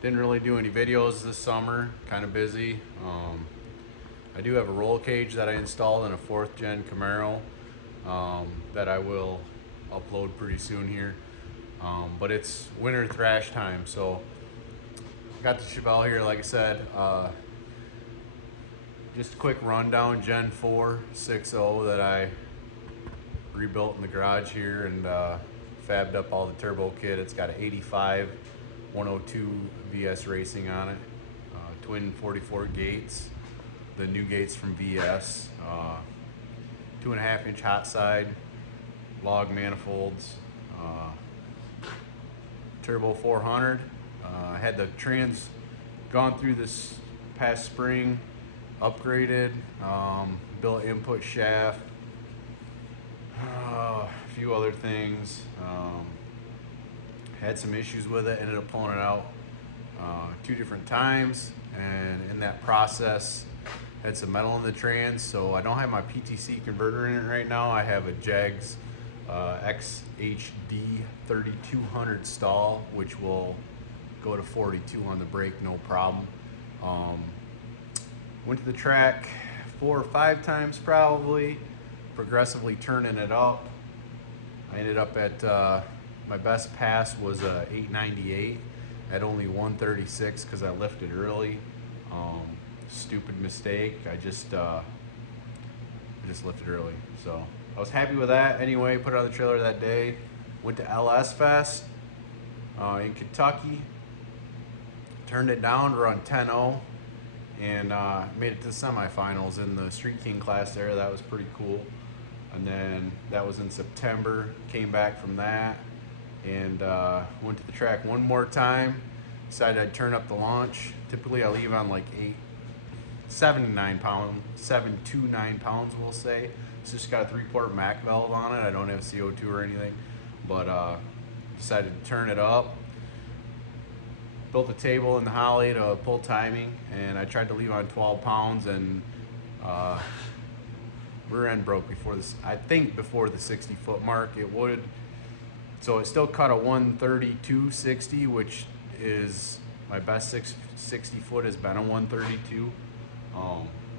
Didn't really do any videos this summer, kind of busy. I do have a roll cage that I installed in a 4th gen Camaro that I will upload pretty soon here. But it's winter thrash time, so got the chevelle here, like I said. Just a quick rundown, Gen 4 6.0 that I rebuilt in the garage here and fabbed up all the turbo kit. It's got an 85 102 VS Racing on it, twin 44 gates, the new gates from VS, 2.5-inch hot side, log manifolds, turbo 400. I had the trans gone through this past spring, upgraded, built input shaft, a few other things. Had some issues with it, ended up pulling it out 2 different times, and in that process had some metal in the trans, so I don't have my PTC converter in it right now. I have a Jags XHD 3200 stall, which will go to 42 on the brake, no problem. Went to the track 4 or 5 times probably, progressively turning it up. I ended up at my best pass was 898 at only 136 because I lifted early. Stupid mistake. I just lifted early, so I was happy with that. Anyway, put it on the trailer that day. Went to LS Fest in Kentucky. Turned it down to run 10.0 and made it to the semifinals in the Street King class there. That was pretty cool. And then that was in September. Came back from that and went to the track one more time. Decided I'd turn up the launch. Typically I leave on like 7 to 9 pounds, we'll say. It's just got a 3-port Mac valve on it. I don't have CO2 or anything, but decided to turn it up. Built a table in the Holly to pull timing, and I tried to leave on 12 pounds, and rear end broke before this. I think before the 60-foot mark. It would, so it still cut a 132.60, which is my best 60 foot has been a 132.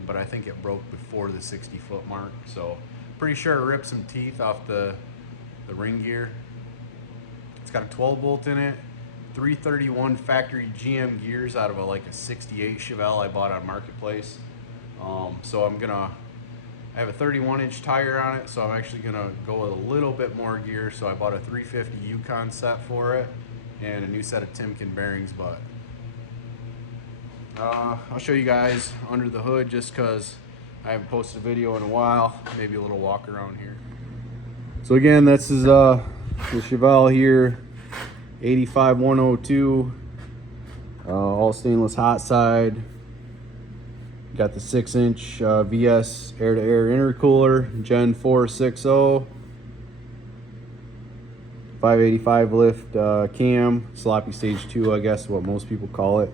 But I think it broke before the 60-foot mark, so pretty sure it ripped some teeth off the ring gear. It's got a 12 bolt in it, 331 factory GM gears out of a 68 Chevelle I bought on Marketplace. So I have a 31-inch tire on it, so I'm actually gonna go with a little bit more gear. So I bought a 350 Yukon set for it and a new set of Timken bearings, but I'll show you guys under the hood just because I haven't posted a video in a while. Maybe a little walk around here. So again, this is the Chevelle here, 85 102, all stainless hot side. Got the 6-inch VS air-to-air intercooler, Gen 4 6.0, 585 lift cam, sloppy stage 2, I guess what most people call it.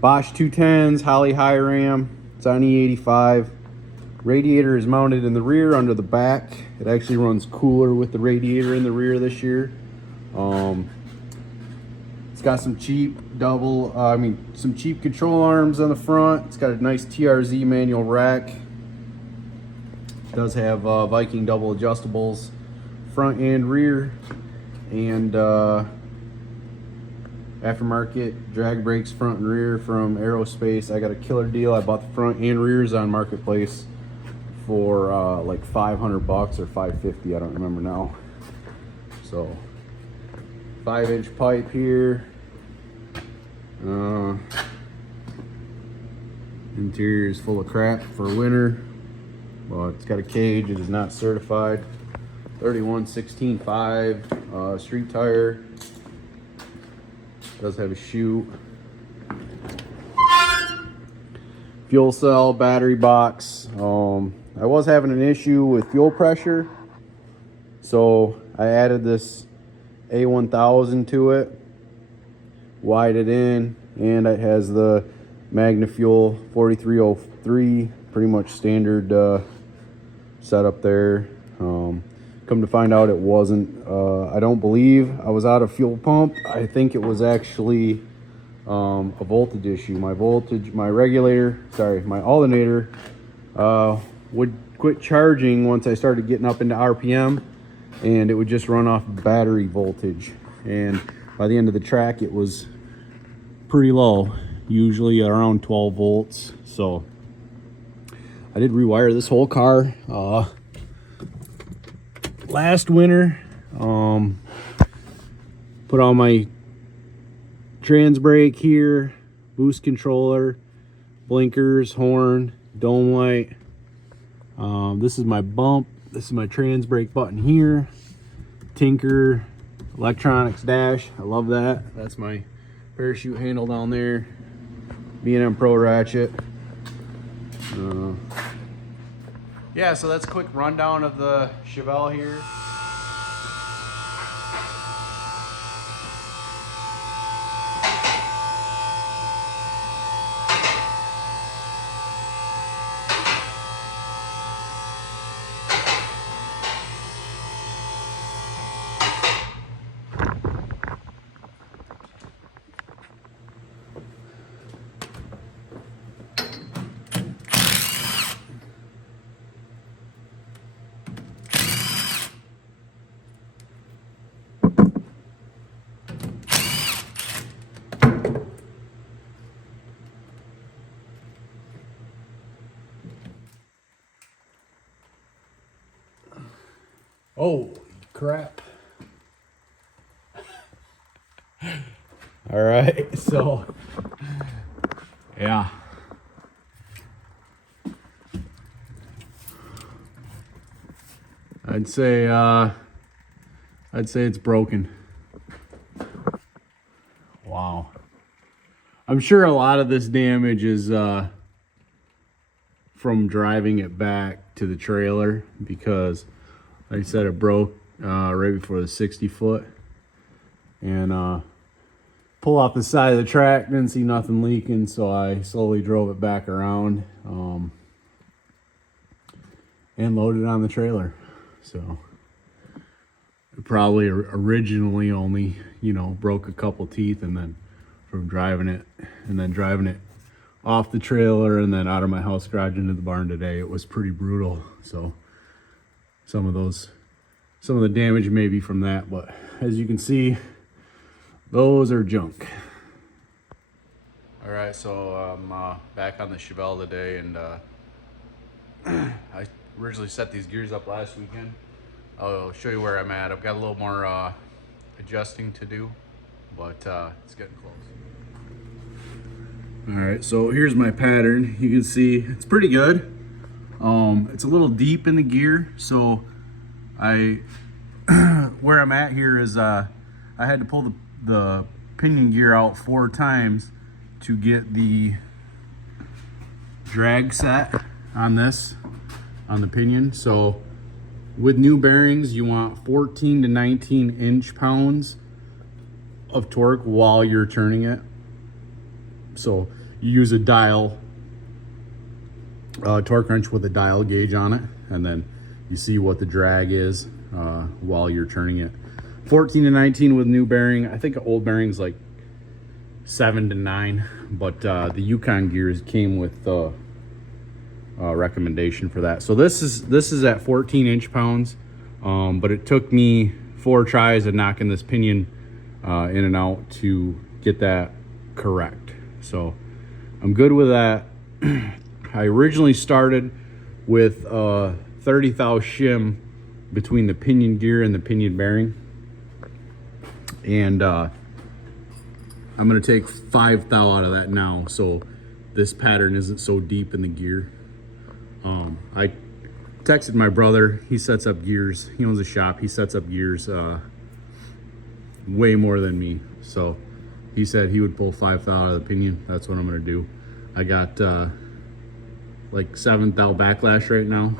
Bosch 210s, Holly high ram. It's on E85. Radiator is mounted in the rear under the back. It actually runs cooler with the radiator in the rear this year. It's got some cheap some cheap control arms on the front. It's got a nice TRZ manual rack. It does have Viking double adjustables front and rear, and aftermarket drag brakes front and rear from Aerospace. I got a killer deal. I bought the front and rears on Marketplace for like $500 or $550, I don't remember now. So 5-inch pipe here. Interior is full of crap for winter, but it's got a cage. It is not certified. 31 16.5 street tire. Does have a chute. Fuel cell, battery box. I was having an issue with fuel pressure, so I added this A1000 to it, wired it in, and it has the MagnaFuel 4303, pretty much standard setup there. Come to find out it wasn't. I don't believe I was out of fuel pump. I think it was actually a voltage issue. My regulator, sorry, my alternator would quit charging once I started getting up into RPM, and it would just run off battery voltage. And by the end of the track, it was pretty low, usually around 12 volts. So I did rewire this whole car last winter. Put on my trans brake here, boost controller, blinkers, horn, dome light. This is my bump. This is my trans brake button here. Tinker electronics dash. I love that. That's my parachute handle down there. B&M Pro ratchet. Yeah, so that's a quick rundown of the Chevelle here. Oh, crap. All right, so, yeah. I'd say it's broken. Wow. I'm sure a lot of this damage is from driving it back to the trailer, because like I said, it broke right before the 60 foot, and pull off the side of the track, didn't see nothing leaking, so I slowly drove it back around and loaded it on the trailer. So it probably originally only, broke a couple teeth, and then from driving it off the trailer and then out of my house garage into the barn today, it was pretty brutal. So some of the damage may be from that, but as you can see, those are junk. All right, so I'm back on the Chevelle today, and I originally set these gears up last weekend. I'll show you where I'm at. I've got a little more adjusting to do, but it's getting close. All right, so here's my pattern. You can see it's pretty good. It's a little deep in the gear, so where I'm at here is I had to pull the pinion gear out 4 times to get the drag set on the pinion. So with new bearings, you want 14 to 19 inch-pounds of torque while you're turning it. So you use a dial, torque wrench with a dial gauge on it, and then you see what the drag is while you're turning it. 14 to 19 with new bearing. I think old bearing's like 7 to 9, but the Yukon gears came with the recommendation for that. So this is at 14 inch-pounds, but it took me 4 tries of knocking this pinion in and out to get that correct. So I'm good with that. I originally started with 30 thou shim between the pinion gear and the pinion bearing, and I'm going to take 5 thou out of that now, so this pattern isn't so deep in the gear. I texted my brother. He sets up gears. He owns a shop. He sets up gears way more than me, so he said he would pull 5 thou out of the pinion. That's what I'm going to do. I got like 7 thou backlash right now.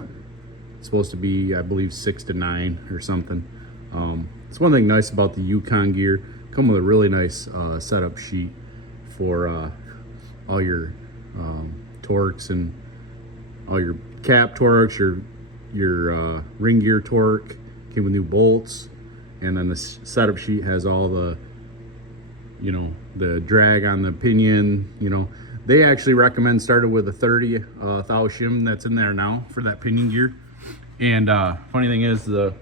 It's supposed to be, I believe, 6 to 9 or something. It's one thing nice about the Yukon gear. Come with a really nice setup sheet for all your torques and all your cap torques, your ring gear torque. Came with new bolts, and then the setup sheet has all the you know, the drag on the pinion, you know. They actually recommend starting with a 30 thou shim that's in there now for that pinion gear. And funny thing is, the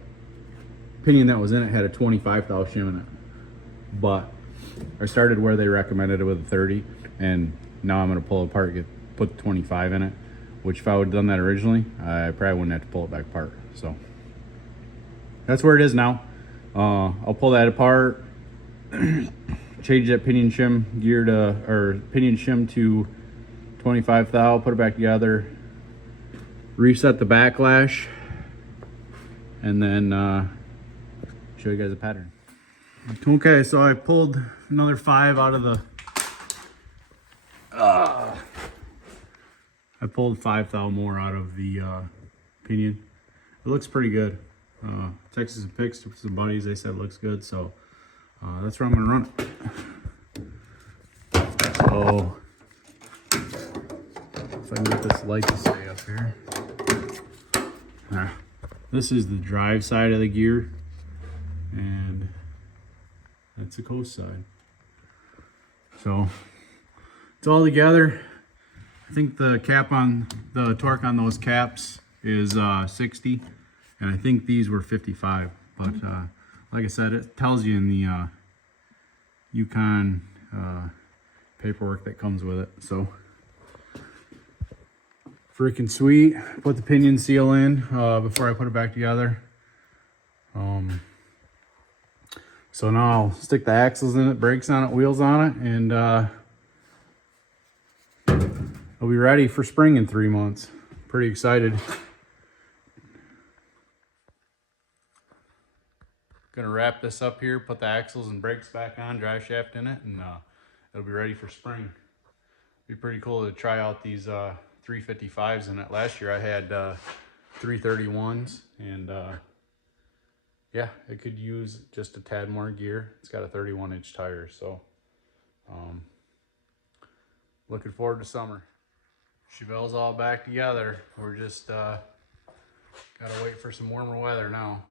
pinion that was in it had a 25 thou shim in it. But I started where they recommended it with a 30, and now I'm gonna pull it apart, put the 25 in it, which if I would have done that originally, I probably wouldn't have to pull it back apart. So that's where it is now. I'll pull that apart, change that pinion shim gear to, or pinion shim to 25 thou, put it back together, reset the backlash, and then show you guys a pattern. Okay, so I pulled another 5 out of the I pulled 5 thou more out of the pinion. It looks pretty good. Texas and Picks with some buddies, they said it looks good, so that's where I'm gonna run it. So if I can get this light to stay up here. This is the drive side of the gear, and that's the coast side. So it's all together. I think the cap on the torque on those caps is 60, and I think these were 55. But like I said, it tells you in the Yukon paperwork that comes with it. So freaking sweet. Put the pinion seal in before I put it back together. So now I'll stick the axles in it, brakes on it, wheels on it, and I'll be ready for spring in 3 months. Pretty excited. Gonna wrap this up here, put the axles and brakes back on, drive shaft in it, and it'll be ready for spring. Be pretty cool to try out these 355s in it. Last year I had 331s, and yeah, it could use just a tad more gear. It's got a 31-inch tire, so looking forward to summer. Chevelle's all back together. We're just gotta wait for some warmer weather now.